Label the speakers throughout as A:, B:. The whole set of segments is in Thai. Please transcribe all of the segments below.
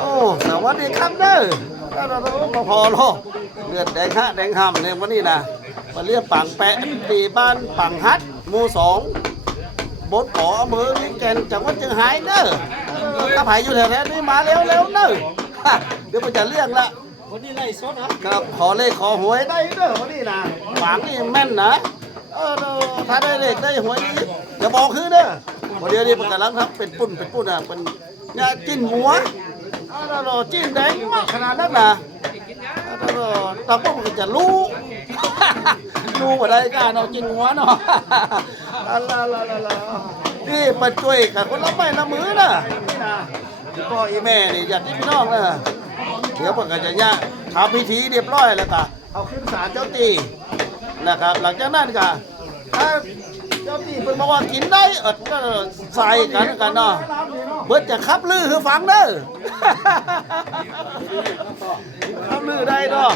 A: โอ้สวัสดีครับเด้อก็เราพอโลเลือดแดงฮะแดงห่ำเนี่ยวันนี้นะมาเรียกปังแปะตีบ้านปังฮัดหมู่สองบดขออำเภอวิแก่นจังหวัดเชียงรายเด้อเออถ้าไผอยู่แถวๆนี้มาเร็วเร็วๆเด้อฮะเดี๋ยวมันจะเรียกละ
B: วันนี้ไล่สดนะครับ
A: ขอเลขขอหวยได้เด้อวันนี้นะหวังนี่แม่นนะเออเด้อถ้าได้เลขได้หวยนี้อย่าบอกคือเด้อวันเดียวนี้มันกำลังครับเป็นปุ่นเป็นปุ่นอะเป็น ยาจิ้นหัวเออเด้อจิ้นแดงมากขนาดนั้นนะเออเด้อตาปุ๊บมันจะรู้รู้ว่าได้การเอาจิ้นหัวเนาะลาลาลาลาลานี่มาช่วยกันคนละไม้ละมือนะนี่นะพ่ออีแม่นี่ญาติพี่น้องนะเดี๋ยวพิ่นก็จะเนี่ยทำพิธีเรียบร้อยแล้วก็เอาขึ้นศาลเจ้าตีนะครับ หลังจากนั้นก็ถ้าเจ้าตีเพิ่นบอกว่ากินได้เอดก็ใส่กันกันเนาะ เบิดจะคับลือคือฟังเด้อคับลือได้เนอ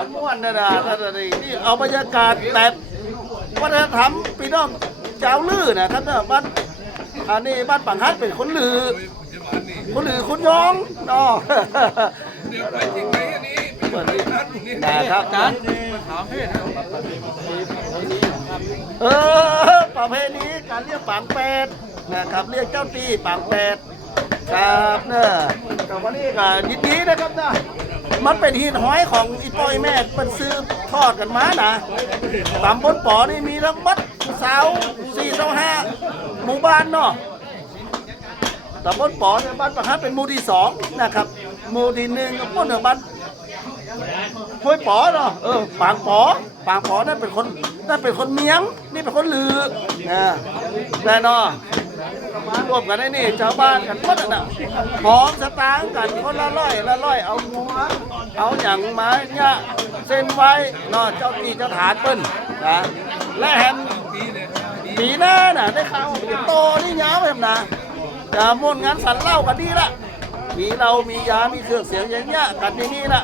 A: าม่วนนะนะท่านนี่นี่เอาบรรยากาศแบบวัฒนธรรมพี่น้องเจ้าลือนะครับเนาะบ้านอันนี้บ้านปังฮัดเป็นคนลือ คนอื่นคุณยองเนาะนะครับจันเออประเพณีการเรียกปางแปด นะครับเรียกเจ้าตีปางแปดครับเนอะแต่วันนี้ก็ยินดีนะครับนะมันเป็นหินห้อยของอีปอยแม่เป็นซื้อทอดกันมานะตำบลปอนี่มีระมัดสาวสี่สองห้าหมู่บ้านเนาะตำบลปอเนี่ยบ้านประคับเป็นหมู่ที่สองนะครับหมู่ที่หนึ่งก็ป้นเหนือบ้านห้วยปอเนาะเออปางปอปางปอนั่นเป็นคนนั่นเป็นคนเมียงนี่เป็นคนลือนะแต่เนาะ รวมกันได้นี่ชาวบ้านกันหมดน่ะหอมสตางค์กันคนละร้อยละร้อยเอางัวเอาอย่างมาเนี่ยเส้นไว้นาะเจ้าที่เจ้าฐานเปิ้นนะและแฮมปีหน้าน่ะได้ข่าวโตนี่ยาวไปทำนะจะม่วนงานสันเล่ากันดีละมีเรามียามีเครื่องเสียงอย่างเงี้ยกันที่นี่ละ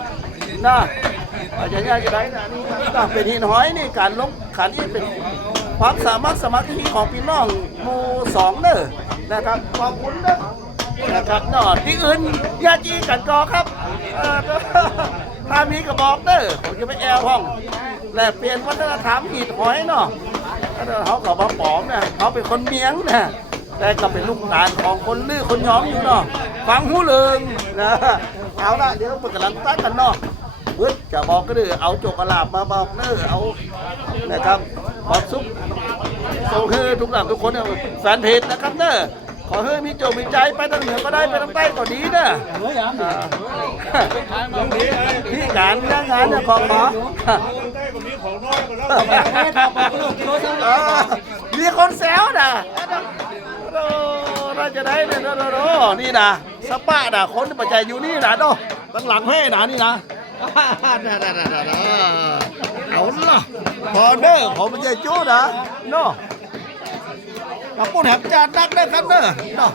A: นะอาจจะยากจะได้นะนี่ก็เป็นหินห้อยนี่การลงขันนี่เป็น ความสามารถสมาธิของพี่น้องหมู่สองเนอะนะครับขอบคุณเนอะนะครับนอะที่อื่นยาจีกันกอครับเออถ้ามีกระบอกเนอะผมจะไปแอลห้อง แลกเปลี่ยนวัฒนธรรมหีดหอยเนาะเขากับมาปลอมเนี่ยเขาเป็นคนเมียงเนี่ยแต่ก็เป็นลูกหลานของคนลื้อคนย้อมอยู่เนาะฟังหูเลิงนะเอาละเดี๋ยวเปิดกำลังตั้งกันเนาะ เบิดจะบอกก็ดื้อเอาโจกกระลาบมาบอกเน้อเอานะครับความสุขส่งให้ทุกหลังทุกคนเนี่ยแฟนเพจนะครับเน้อขอให้มีโจมีใจไปทางเหนือก็ได้ไปทางใต้ก็ดีเน้อพี่การงานงานเนี่ยของหมอเออมีคนแซวนะโอ้เราจะได้เนี่ยโอ้โหนี่นะสปาน่ะคนปัจจัยอยู่นี่นะโดตั้งหลังเพ่นะนี่นะ เอาล่ะพอเด้อผมปัจจัยจู้นะโน่กับปุ่นแหบจานนักได้ครับเด้อเนาะ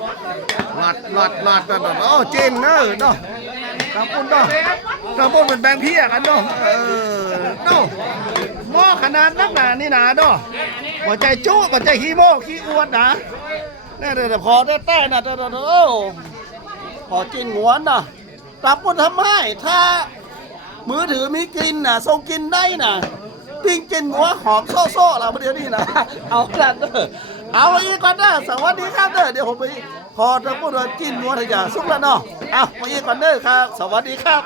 A: หลัดหลัดหลัดหลัดหลัดโอ้เจนเนอะเนาะกับปุ่นเนาะกับปุ่นเป็นแบงค์พี่อะกันเนาะเออเนาะหม้อขนาดนักหนานี่นาเนาะหัวใจจุ้หัวใจขี้โม่ขี้อวดนะนี่เดี๋ยวพอได้แต้นะเดี๋ยวโอ้พอกินหวนนะตับปุ่นทำให้ถ้า มือถือมีกลินน่ะส่งกลินได้น่ะปิ้งกินหัวหอมโซ่โซ่เราเดี๋ยวนี้นะเอาละเด้อเอาอีกก่อนเด้อสวัสดีครับเด้อเดี๋ยวผมไปพอจะพูดว่ากินหัวทะยาสุกแล้วเนาะเอามาอีกก่อนเด้อครับ สวัสดีครับ